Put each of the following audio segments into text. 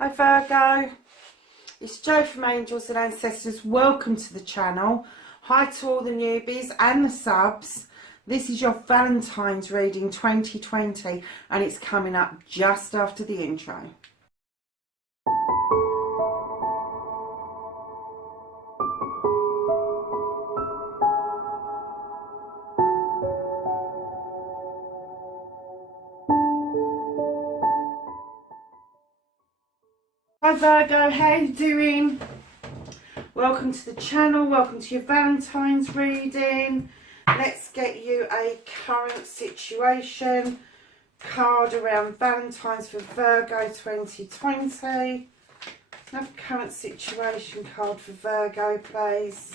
Hi Virgo, it's Jo from Angels and Ancestors. Welcome to the channel. Hi to all the newbies and the subs. This is your Valentine's reading 2020 and it's coming up just after the intro. Hi Virgo, how you doing? Welcome to the channel, welcome to your Valentine's reading. Let's get you a current situation card around Valentine's for Virgo 2020. Another current situation card for Virgo, please.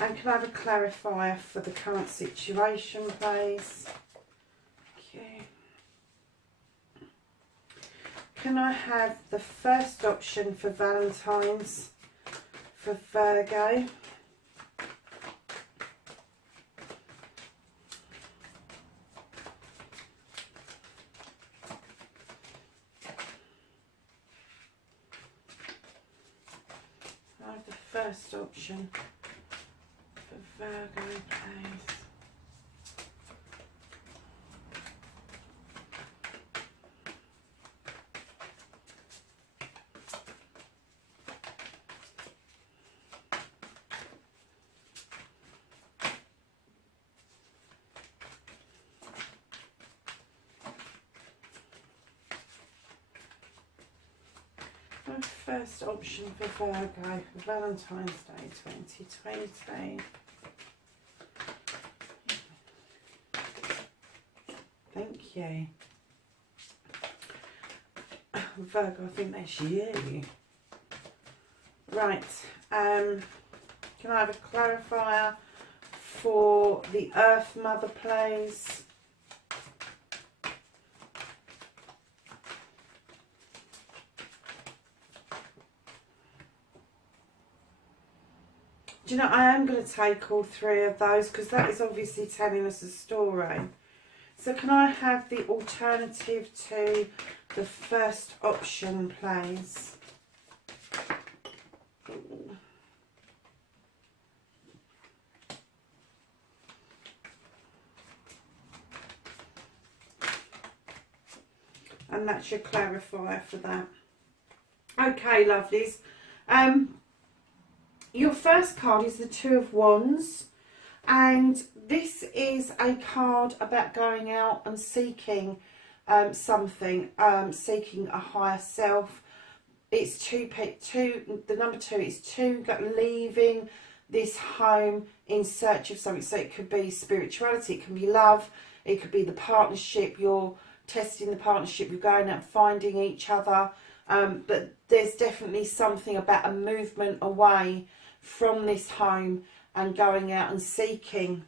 And can I have a clarifier for the current situation, please? Okay. Can I have the first option for Valentine's for Virgo? I have the first option. Virgo, please. My first option for Virgo for Valentine's Day 2020. Thank you. Virgo, I think that's you. Right. Can I have a clarifier for the Earth Mother, please? Do you know, I am going to take all three of those because that is obviously telling us a story. So can I have the alternative to the first option, please? And that's your clarifier for that. Okay, lovelies. Your first card is the Two of Wands. And this is a card about going out and seeking something, seeking a higher self. It's the number two is two, leaving this home in search of something. So it could be spirituality, it can be love, it could be the partnership, you're testing the partnership, you're going out and finding each other. But there's definitely something about a movement away from this home and going out and seeking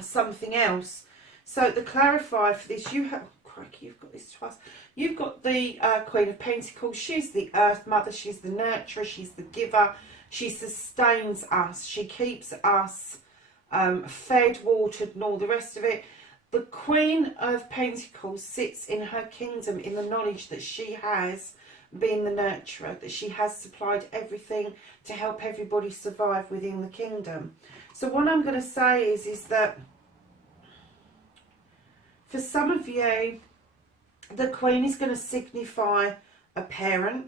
something else. So the clarifier for this, you have, crikey, you've got this twice. You've got the Queen of Pentacles. She's the Earth Mother. She's the nurturer. She's the giver. She sustains us. She keeps us fed, watered, and all the rest of it. The Queen of Pentacles sits in her kingdom in the knowledge that she has being the nurturer, that she has supplied everything to help everybody survive within the kingdom. So what I'm going to say is that for some of you, the Queen is going to signify a parent,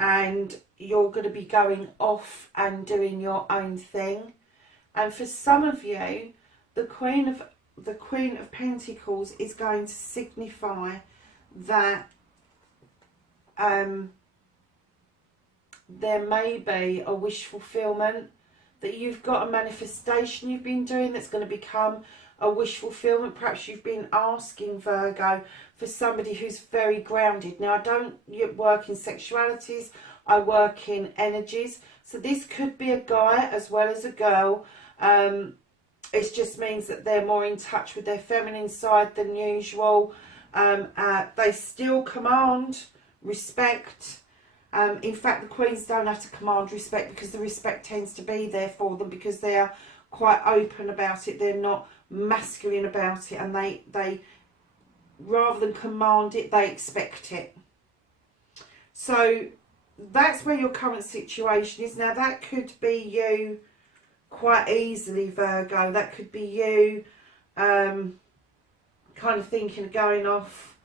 and you're going to be going off and doing your own thing. And for some of you, the Queen of Pentacles is going to signify that there may be a wish fulfillment, that you've got a manifestation you've been doing that's going to become a wish fulfillment. Perhaps you've been asking, Virgo, for somebody who's very grounded. Now, I don't work in sexualities, I work in energies. So this could be a guy as well as a girl. It just means that they're more in touch with their feminine side than usual. They still command respect, In fact, the queens don't have to command respect, because the respect tends to be there for them, because they're quite open about it. They're not masculine about it, and they rather than command it, they expect it. So that's where your current situation is. Now, that could be you quite easily, Virgo. That could be you kind of thinking of going off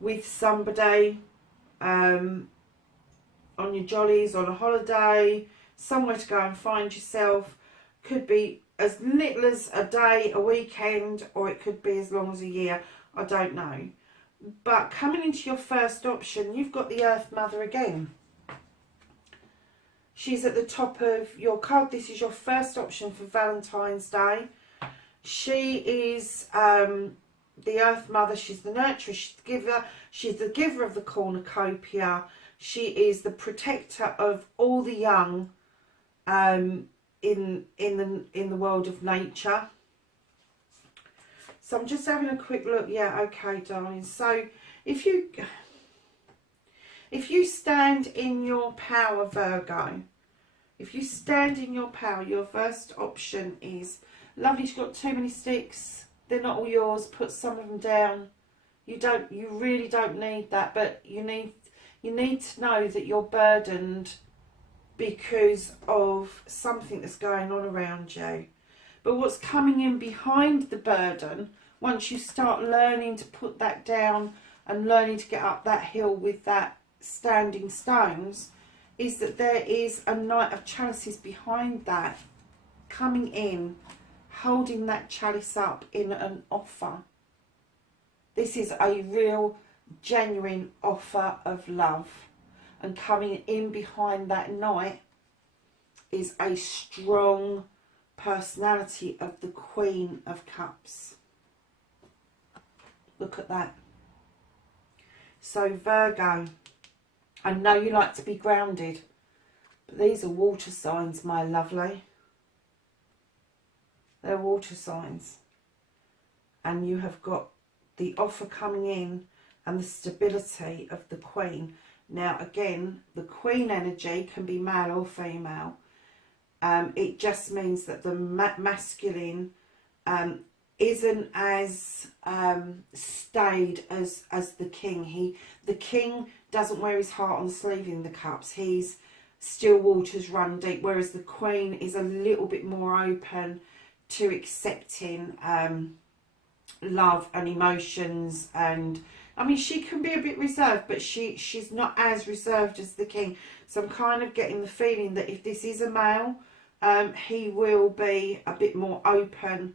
with somebody on your jollies, on a holiday, somewhere to go and find yourself. Could be as little as a day, a weekend, or it could be as long as a year. I don't know. But coming into your first option, you've got the Earth Mother again. She's at the top of your card. This is your first option for Valentine's Day. She is the Earth Mother. She's the nurturer. She's the giver. She's the giver of the cornucopia. She is the protector of all the young in the world of nature. So I'm just having a quick look. Yeah, okay, darling. So if you stand in your power, Virgo, if you stand in your power, your first option is, lovely, she's got too many sticks. They're not all yours. Put some of them down. You really don't need that, but you need to know that you're burdened because of something that's going on around you. But what's coming in behind the burden, once you start learning to put that down and learning to get up that hill with that standing stones, is that there is a Knight of Chalices behind that, coming in, holding that chalice up in an offer. This is a real, genuine offer of love. And coming in behind that Knight is a strong personality of the Queen of Cups. Look at that. So Virgo, I know you like to be grounded, but these are water signs, my lovely. They're water signs. And you have got the offer coming in and the stability of the Queen. Now again, the Queen energy can be male or female. It just means that the masculine isn't as staid as the King. The King doesn't wear his heart on the sleeve in the Cups. He's still waters run deep, whereas the Queen is a little bit more open to accepting love and emotions. And I mean, she can be a bit reserved, but she's not as reserved as the King. So I'm kind of getting the feeling that if this is a male, he will be a bit more open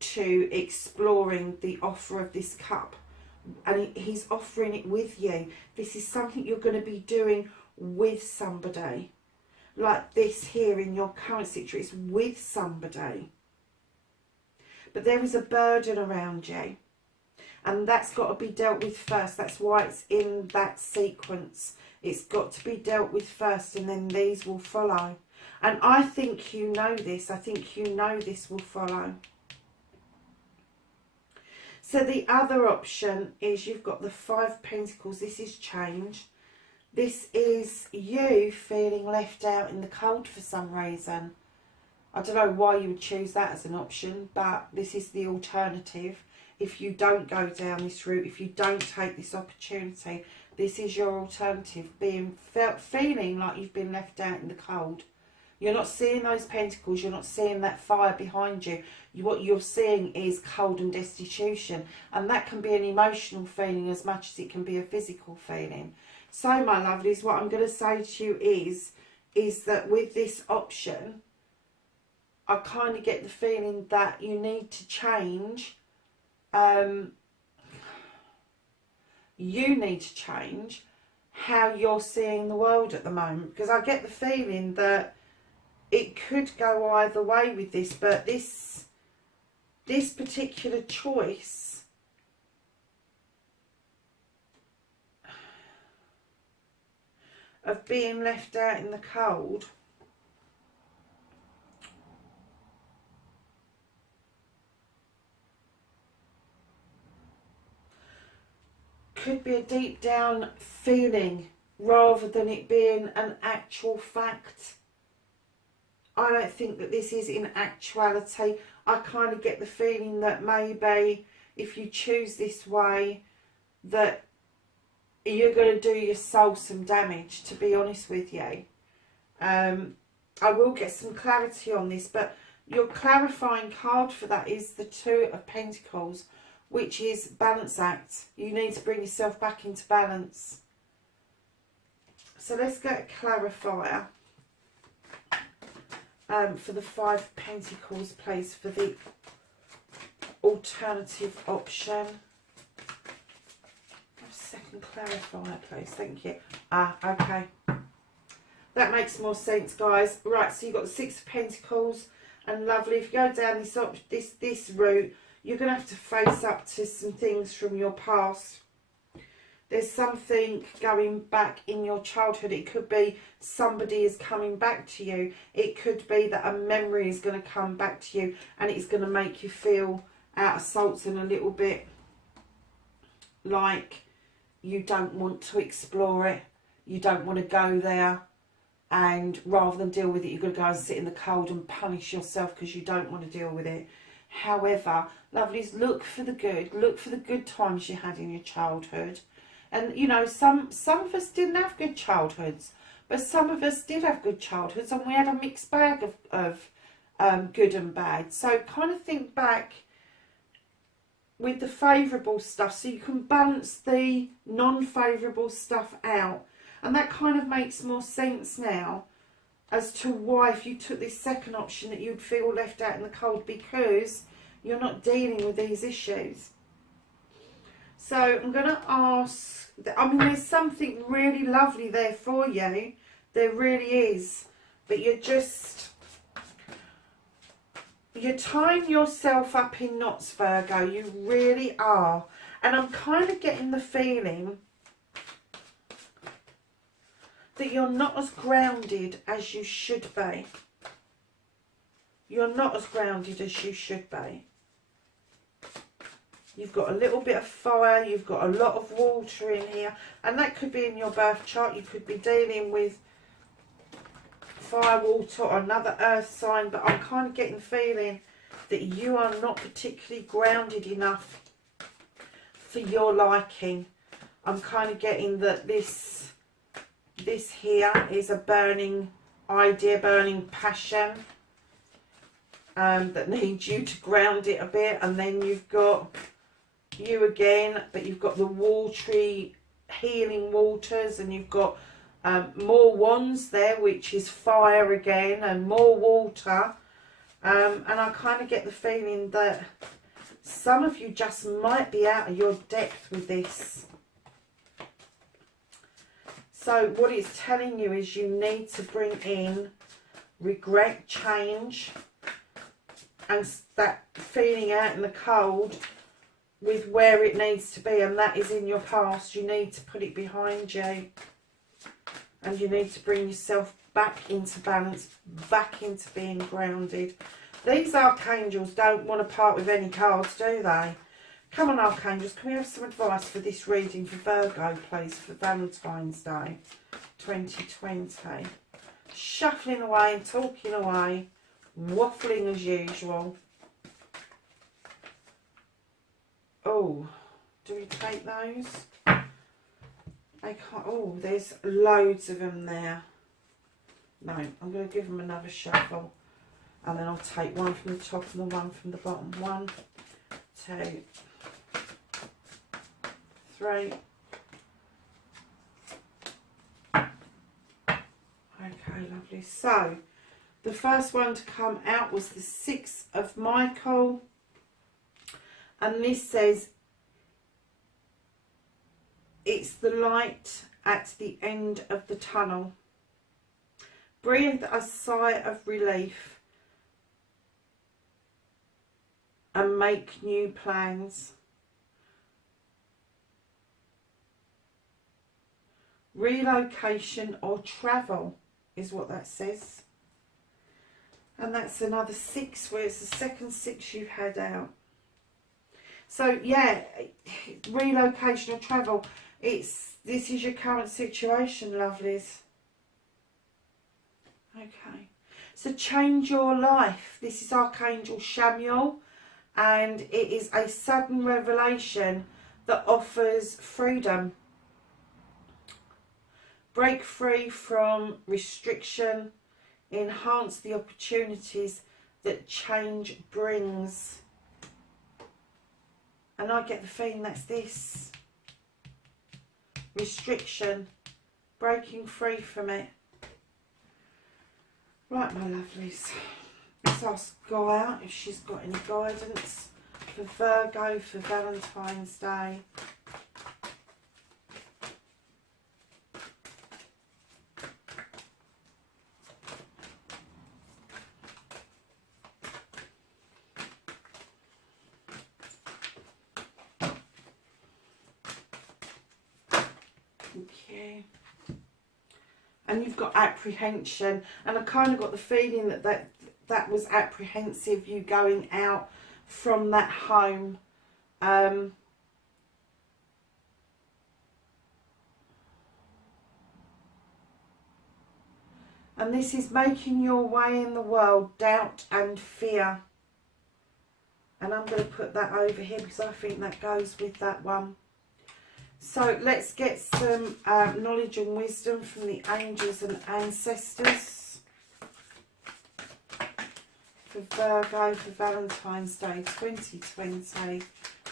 to exploring the offer of this cup, and he's offering it with you. This is something you're going to be doing with somebody, like this here in your current situation, with somebody. But there is a burden around you, and that's got to be dealt with first. That's why it's in that sequence. It's got to be dealt with first, and then these will follow. And I think you know this. I think you know this will follow. So the other option is you've got the Five of Pentacles. This is change. This is you feeling left out in the cold for some reason. I don't know why you would choose that as an option, but this is the alternative. If you don't go down this route, if you don't take this opportunity, this is your alternative. Feeling like you've been left out in the cold. You're not seeing those pentacles. You're not seeing that fire behind you. What you're seeing is cold and destitution. And that can be an emotional feeling as much as it can be a physical feeling. So, my lovelies, what I'm going to say to you is that with this option, I kind of get the feeling that you need to change. You need to change how you're seeing the world at the moment. Because I get the feeling that it could go either way with this, but this particular choice of being left out in the cold could be a deep down feeling rather than it being an actual fact. I don't think that this is in actuality. I kind of get the feeling that maybe if you choose this way, that you're going to do your soul some damage, to be honest with you. I will get some clarity on this, but your clarifying card for that is the Two of Pentacles, which is balance act. You need to bring yourself back into balance. So let's get a clarifier for the Five of Pentacles, please, for the alternative option. Second clarifier, please. Thank you. Okay. That makes more sense, guys. Right, so you've got the Six of Pentacles, and lovely. If you go down this route, you're going to have to face up to some things from your past. There's something going back in your childhood. It could be somebody is coming back to you. It could be that a memory is going to come back to you, and it's going to make you feel out of sorts and a little bit like you don't want to explore it. You don't want to go there. And rather than deal with it, you're going to go and sit in the cold and punish yourself because you don't want to deal with it. However, lovelies, look for the good. Look for the good times you had in your childhood. And, you know, some of us didn't have good childhoods. But some of us did have good childhoods. And we had a mixed bag of good and bad. So kind of think back with the favourable stuff, so you can balance the non-favourable stuff out. And that kind of makes more sense now as to why, if you took this second option, that you'd feel left out in the cold, because you're not dealing with these issues. So I'm going to ask, I mean, there's something really lovely there for you. There really is. But you're tying yourself up in knots, Virgo. You really are. And I'm kind of getting the feeling that you're not as grounded as you should be. You're not as grounded as you should be. You've got a little bit of fire. You've got a lot of water in here. And that could be in your birth chart. You could be dealing with fire, water, or another earth sign. But I'm kind of getting the feeling that you are not particularly grounded enough for your liking. I'm kind of getting that this here is a burning idea, burning passion that needs you to ground it a bit. And then you've got you again, but you've got the watery healing waters, and you've got more wands there, which is fire again, and more water. And I kind of get the feeling that some of you just might be out of your depth with this. So what it's telling you is you need to bring in regret, change, and that feeling out in the cold with where it needs to be, and that is in your past. You need to put it behind you, and you need to bring yourself back into balance, back into being grounded. These archangels don't want to part with any cards, do they? Come on, archangels, can we have some advice for this reading for Virgo, please, for Valentine's Day 2020? Shuffling away and talking away, waffling as usual. Oh, do we take those? They can't. Oh, there's loads of them there. No, I'm going to give them another shuffle. And then I'll take one from the top and the one from the bottom. 1, 2, 3. Okay, lovely. So, the first one to come out was the 6 of Michael. And this says, it's the light at the end of the tunnel. Breathe a sigh of relief and make new plans. Relocation or travel is what that says. And that's another 6, where it's the second 6 you've had out. So yeah, relocation or travel. This is your current situation, lovelies. Okay. So change your life. This is Archangel Samuel, and it is a sudden revelation that offers freedom. Break free from restriction. Enhance the opportunities that change brings. And I get the feeling that's this. Restriction. Breaking free from it. Right, my lovelies. Let's ask Gaia if she's got any guidance for Virgo for Valentine's Day. Okay. And you've got apprehension, and I kind of got the feeling that was apprehensive, you going out from that home. And this is making your way in the world, doubt and fear. And I'm going to put that over here because I think that goes with that one. So let's get some knowledge and wisdom from the angels and ancestors for Virgo for Valentine's Day 2020.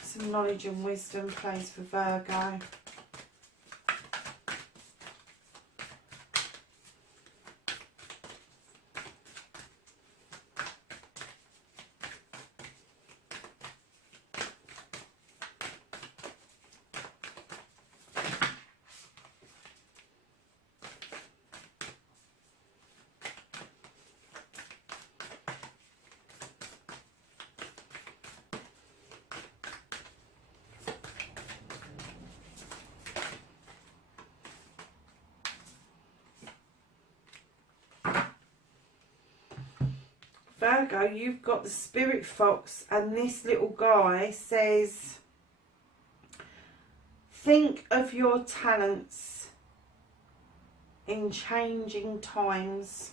Some knowledge and wisdom, please, for Virgo. Virgo, you've got the Spirit Fox, and this little guy says, think of your talents in changing times.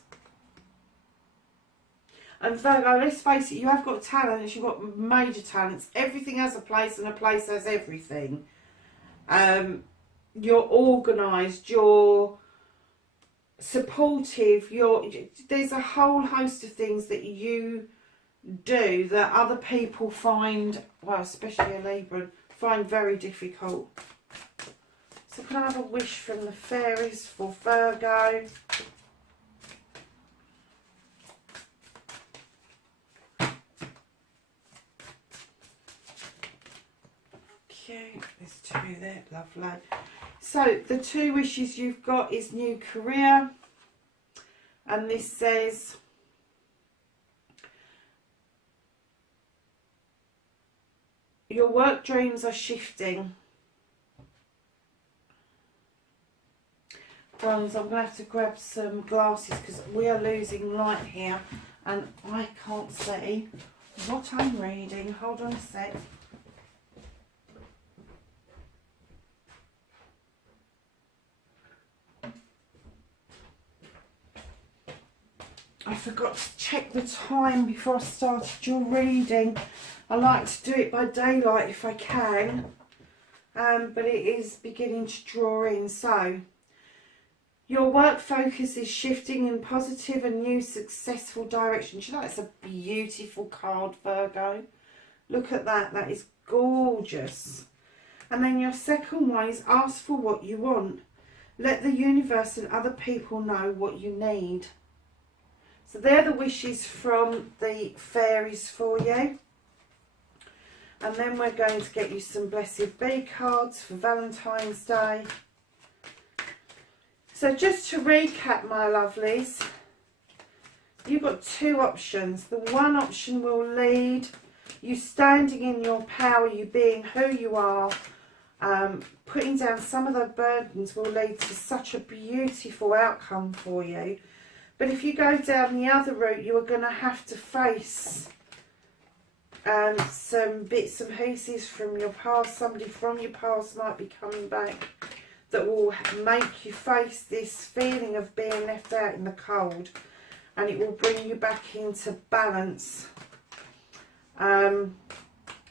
And Virgo, let's face it, you have got talents, you've got major talents. Everything has a place and a place has everything. You're organised, you're supportive, there's a whole host of things that you do that other people find, well, especially a Libra, find very difficult. So can I have a wish from the fairies for Virgo? Okay, there's two there, lovely. So the two wishes you've got is new career, and this says your work dreams are shifting. Darlings, I'm going to have to grab some glasses because we are losing light here and I can't see what I'm reading. Hold on a sec. I forgot to check the time before I started your reading. I like to do it by daylight if I can, but it is beginning to draw in. So, your work focus is shifting in positive and new successful direction. Do you know, that's a beautiful card, Virgo. Look at that. That is gorgeous. And then your second one is ask for what you want. Let the universe and other people know what you need. So they're the wishes from the fairies for you. And then we're going to get you some Blessed Bee cards for Valentine's Day. So just to recap, my lovelies, you've got two options. The one option will lead you standing in your power, you being who you are, putting down some of the burdens will lead to such a beautiful outcome for you. But if you go down the other route, you are going to have to face some bits and pieces from your past. Somebody from your past might be coming back that will make you face this feeling of being left out in the cold, and it will bring you back into balance.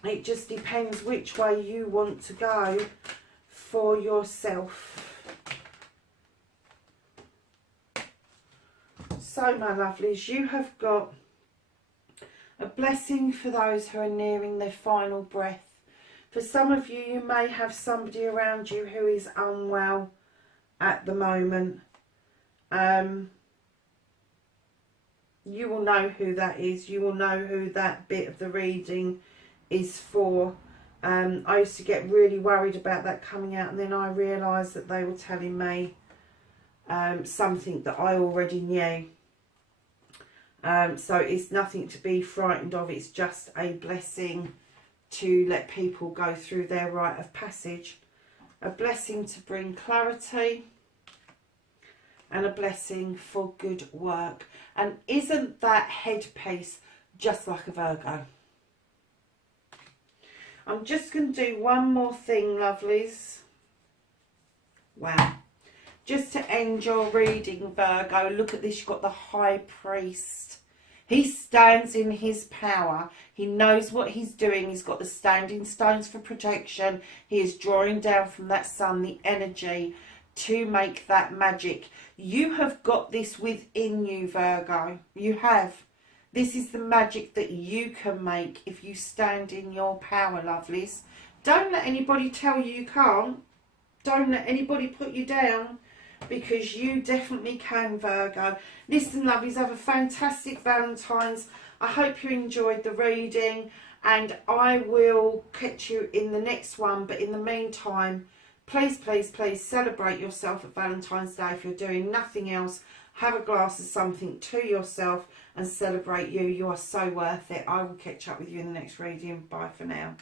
It just depends which way you want to go for yourself. So, my lovelies, you have got a blessing for those who are nearing their final breath. For some of you, you may have somebody around you who is unwell at the moment. You will know who that is. You will know who that bit of the reading is for. I used to get really worried about that coming out, and then I realised that they were telling me something that I already knew. So it's nothing to be frightened of. It's just a blessing to let people go through their rite of passage. A blessing to bring clarity, and a blessing for good work. And isn't that headpiece just like a Virgo? I'm just going to do one more thing, lovelies. Wow. Just to end your reading, Virgo, look at this. You've got the High Priest. He stands in his power. He knows what he's doing. He's got the standing stones for protection. He is drawing down from that sun the energy to make that magic. You have got this within you, Virgo. You have. This is the magic that you can make if you stand in your power, lovelies. Don't let anybody tell you you can't. Don't let anybody put you down, because you definitely can, Virgo. Listen, lovelies, have a fantastic Valentine's. I hope you enjoyed the reading, and I will catch you in the next one. But in the meantime, please, please, please celebrate yourself at Valentine's Day. If you're doing nothing else, have a glass of something to yourself and celebrate you. You are so worth it. I will catch up with you in the next reading. Bye for now.